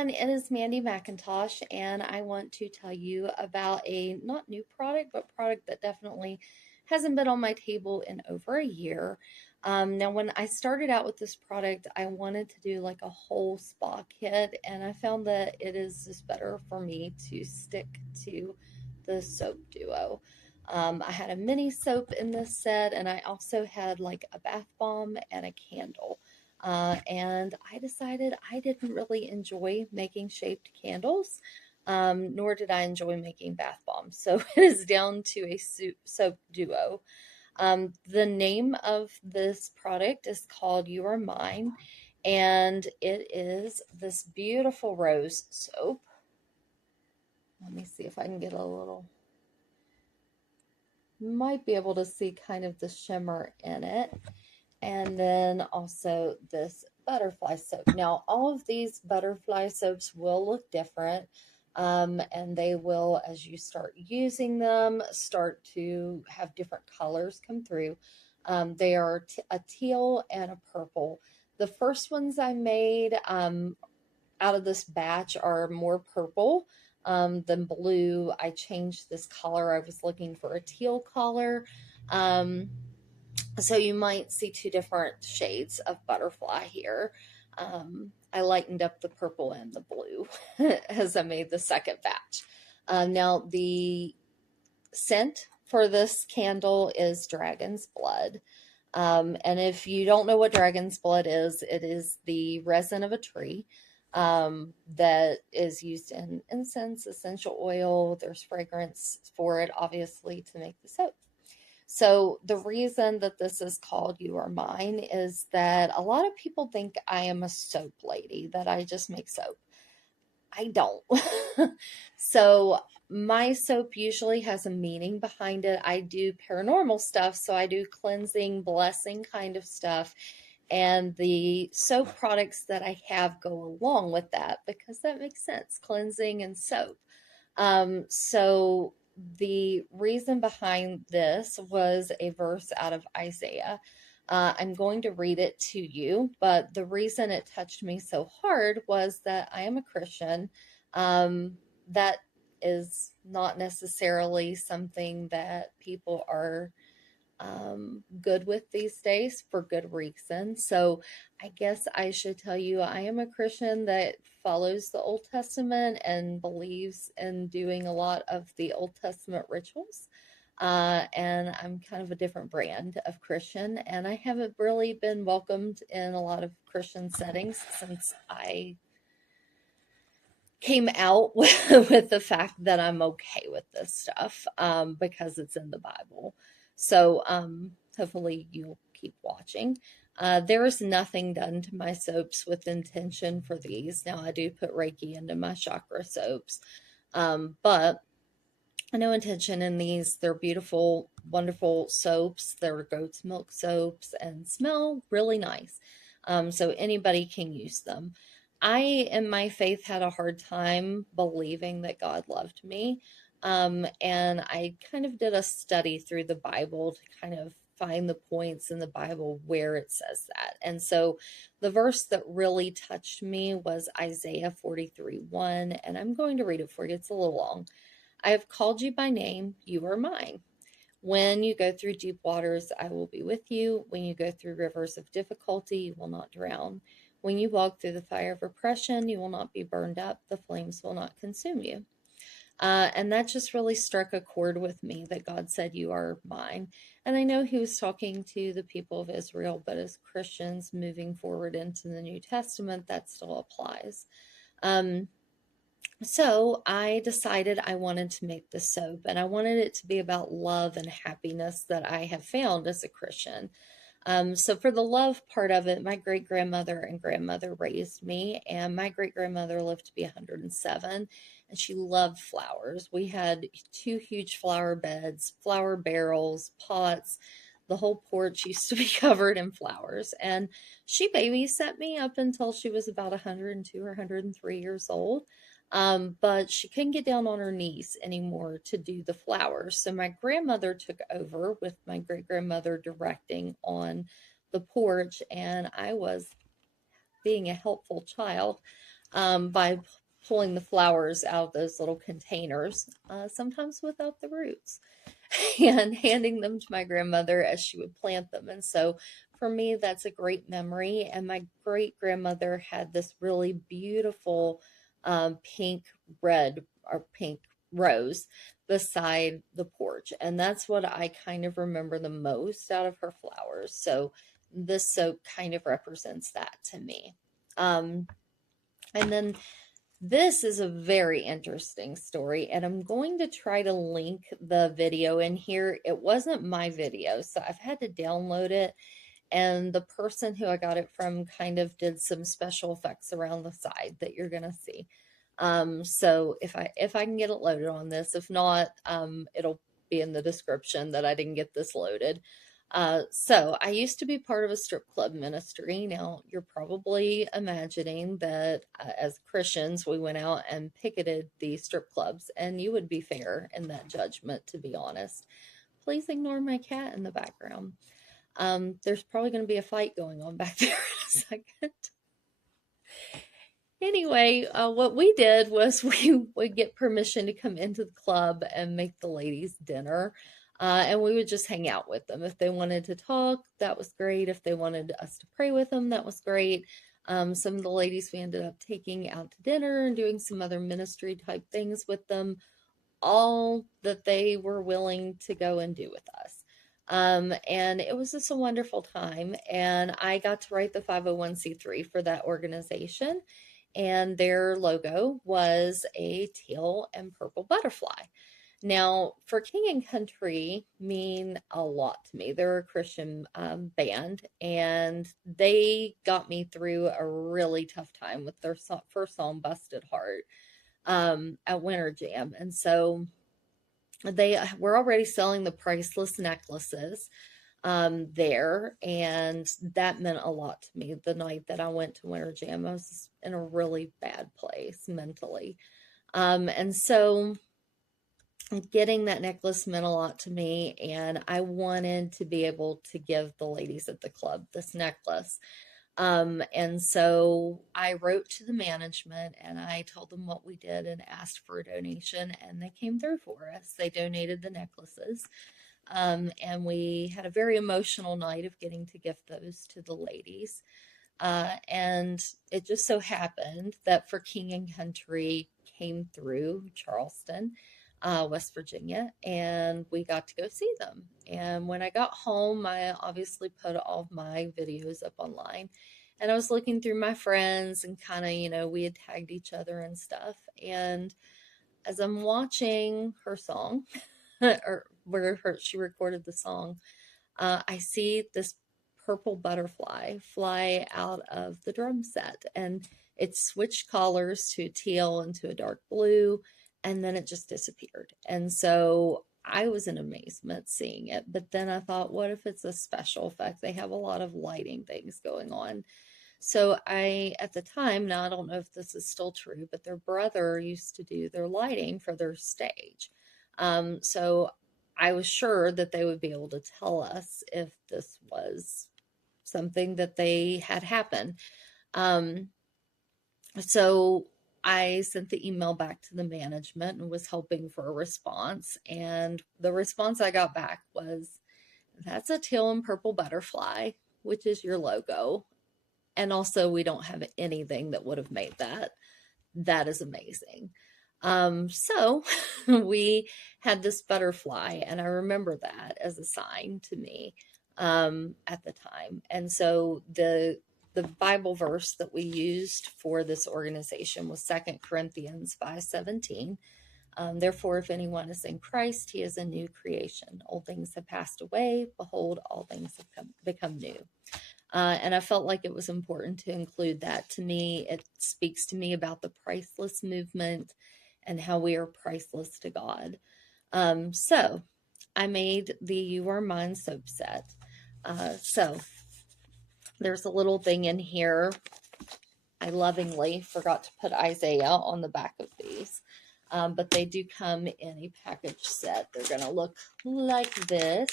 everyone, it is Mandy McIntosh, and I want to tell you about a not new product, but product that definitely hasn't been on my table in over a year. Now, when I started out with this product, I wanted to do like a whole spa kit, and I found that it is just better for me to stick to the soap duo. I had a mini soap in this set, and I also had like a bath bomb and a candle. And I decided I didn't really enjoy making shaped candles, nor did I enjoy making bath bombs. So it is down to a soap duo. The name of this product is called You Are Mine, and it is this beautiful rose soap. Let me see if I can get a little, might be able to see kind of the shimmer in it. And then also this butterfly soap. Now, all of these butterfly soaps will look different, and they will, as you start using them, start to have different colors come through. They are a teal and a purple. The first ones I made out of this batch are more purple than blue. I changed this color. I was looking for a teal color. Um, so you might see two different shades of butterfly here. I lightened up the purple and the blue as I made the second batch. Now, the scent for this candle is dragon's blood. And if you don't know what dragon's blood is, it is the resin of a tree that is used in incense, essential oil. There's fragrance for it, obviously, to make the soap. So, the reason that this is called You Are Mine is that a lot of people think I am a soap lady, that I just make soap. I don't. So, my soap usually has a meaning behind it. I do paranormal stuff, so I do cleansing, blessing kind of stuff. And the soap products that I have go along with that because that makes sense, cleansing and soap. So the reason behind this was a verse out of Isaiah. I'm going to read it to you, but the reason it touched me so hard was that I am a Christian. That is not necessarily something that people are good with these days for good reason. So I guess I should tell you I am a Christian that follows the Old Testament and believes in doing a lot of the Old Testament rituals. And I'm kind of a different brand of Christian, and I haven't really been welcomed in a lot of Christian settings since I came out with the fact that I'm okay with this stuff because it's in the Bible. So hopefully you'll keep watching. There is nothing done to my soaps with intention for these. Now I do put Reiki into my chakra soaps, but no intention in these. They're beautiful, wonderful soaps. They're goat's milk soaps and smell really nice. So anybody can use them. I, in my faith, had a hard time believing that God loved me. And I kind of did a study through the Bible to kind of find the points in the Bible where it says that. And so the verse that really touched me was Isaiah 43:1. And I'm going to read it for you. It's a little long. I have called you by name, you are mine. When you go through deep waters, I will be with you. When you go through rivers of difficulty, you will not drown. When you walk through the fire of oppression, you will not be burned up. The flames will not consume you. And that just really struck a chord with me that God said, You are mine. And I know he was talking to the people of Israel, but as Christians moving forward into the New Testament, that still applies. So I decided I wanted to make the soap, and I wanted it to be about love and happiness that I have found as a Christian. So for the love part of it, my great grandmother and grandmother raised me, and my great grandmother lived to be 107, and she loved flowers. We had two huge flower beds, flower barrels, pots. The whole porch used to be covered in flowers, and she babysat me up until she was about 102 or 103 years old. But she couldn't get down on her knees anymore to do the flowers. So my grandmother took over with my great grandmother directing on the porch, and I was being a helpful child. by pulling the flowers out of those little containers, sometimes without the roots, and handing them to my grandmother as she would plant them. And so for me, that's a great memory. And my great grandmother had this really beautiful pink red or pink rose beside the porch. And that's what I kind of remember the most out of her flowers. So this soap kind of represents that to me. And then this is a very interesting story, and I'm going to try to link the video in here. It wasn't my video, so I've had to download it, and the person who I got it from kind of did some special effects around the side that you're gonna see. So if I can get it loaded on this, if not, it'll be in the description that I didn't get this loaded. So I used to be part of a strip club ministry. Now you're probably imagining that as Christians, we went out and picketed the strip clubs, and you would be fair in that judgment, to be honest. Please ignore my cat in the background. There's probably going to be a fight going on back there in a second. Anyway, what we did was we would get permission to come into the club and make the ladies dinner. And we would just hang out with them. If they wanted to talk, that was great. If they wanted us to pray with them, that was great. Some of the ladies we ended up taking out to dinner and doing some other ministry type things with them, all that they were willing to go and do with us. And it was just a wonderful time. And I got to write the 501c3 for that organization. And their logo was a teal and purple butterfly. Now, for King and Country mean a lot to me. They're a Christian band, and they got me through a really tough time with their first song, Busted Heart, at Winter Jam. And so they were already selling the priceless necklaces there, and that meant a lot to me. The night that I went to Winter Jam, I was in a really bad place mentally. And so getting that necklace meant a lot to me, and I wanted to be able to give the ladies at the club this necklace. And so I wrote to the management and I told them what we did and asked for a donation, and they came through for us. They donated the necklaces. And we had a very emotional night of getting to gift those to the ladies. And it just so happened that for King and Country came through Charleston, West Virginia, and we got to go see them. And when I got home, I obviously put all of my videos up online. And I was looking through my friends and kind of, we had tagged each other and stuff. And as I'm watching her song, or she recorded the song, I see this purple butterfly fly out of the drum set, and it switched colors to teal and to a dark blue, and then it just disappeared. And so I was in amazement seeing it, but then I thought, what if it's a special effect? They have a lot of lighting things going on. So at the time, now I don't know if this is still true, but their brother used to do their lighting for their stage. So I was sure that they would be able to tell us if this was something that they had happened. So I sent the email back to the management and was hoping for a response. And the response I got back was, that's a teal and purple butterfly, which is your logo. And also, we don't have anything that would have made that. That is amazing. So we had this butterfly, and I remember that as a sign to me at the time. And so the Bible verse that we used for this organization was 2 Corinthians 5:17. Therefore, if anyone is in Christ, he is a new creation. Old things have passed away. Behold, all things have become new. And I felt like it was important to include that. To me, it speaks to me about the priceless movement and how we are priceless to God. So I made the You Are Mine soap set. So there's a little thing in here. I lovingly forgot to put Isaiah on the back of these. But they do come in a package set. They're going to look like this.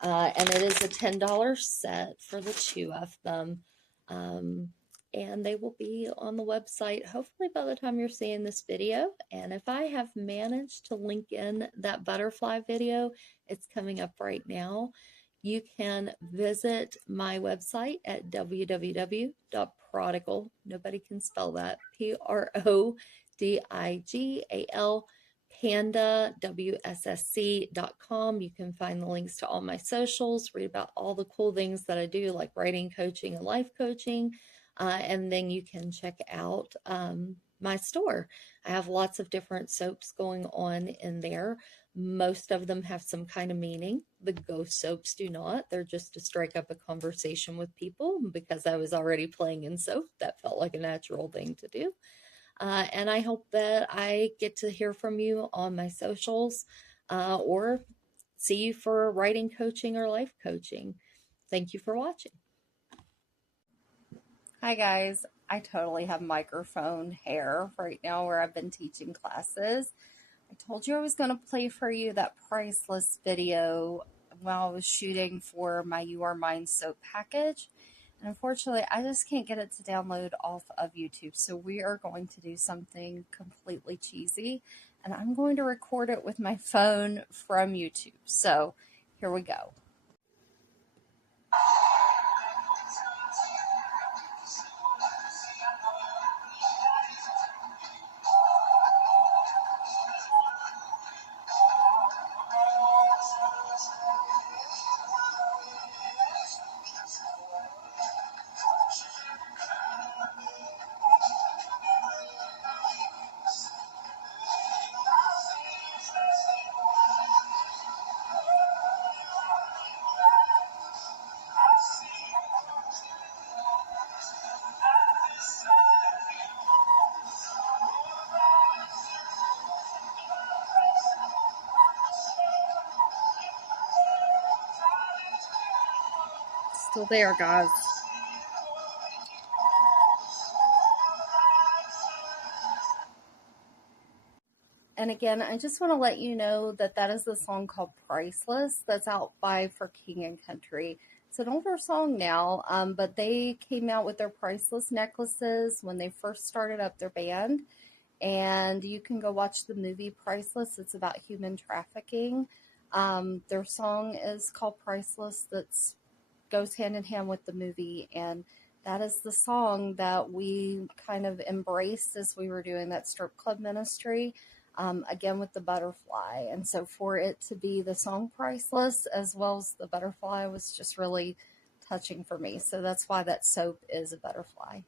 And it is a $10 set for the two of them. and they will be on the website hopefully by the time you're seeing this video. And if I have managed to link in that butterfly video, it's coming up right now. You can visit my website at www.prodigal, nobody can spell that, PRODIGAL, panda, WSSC.com. You can find the links to all my socials, read about all the cool things that I do, like writing coaching and life coaching. And then you can check out my store. I have lots of different soaps going on in there. Most of them have some kind of meaning. The ghost soaps do not. They're just to strike up a conversation with people. Because I was already playing in soap, that felt like a natural thing to do. And I hope that I get to hear from you on my socials or see you for writing coaching or life coaching. Thank you for watching. Hi guys, I totally have microphone hair right now where I've been teaching classes. I told you I was going to play for you that priceless video while I was shooting for my You Are Mine soap package. And unfortunately, I just can't get it to download off of YouTube. So we are going to do something completely cheesy. And I'm going to record it with my phone from YouTube. So here we go. Still there, guys. And again, I just want to let you know that that is the song called Priceless that's out by For King and Country. It's an older song now, but they came out with their Priceless necklaces when they first started up their band. And you can go watch the movie Priceless. It's about human trafficking. Their song is called Priceless. That's goes hand in hand with the movie, and that is the song that we kind of embraced as we were doing that strip club ministry, again with the butterfly. And so for it to be the song Priceless as well as the butterfly was just really touching for me. So that's why that soap is a butterfly.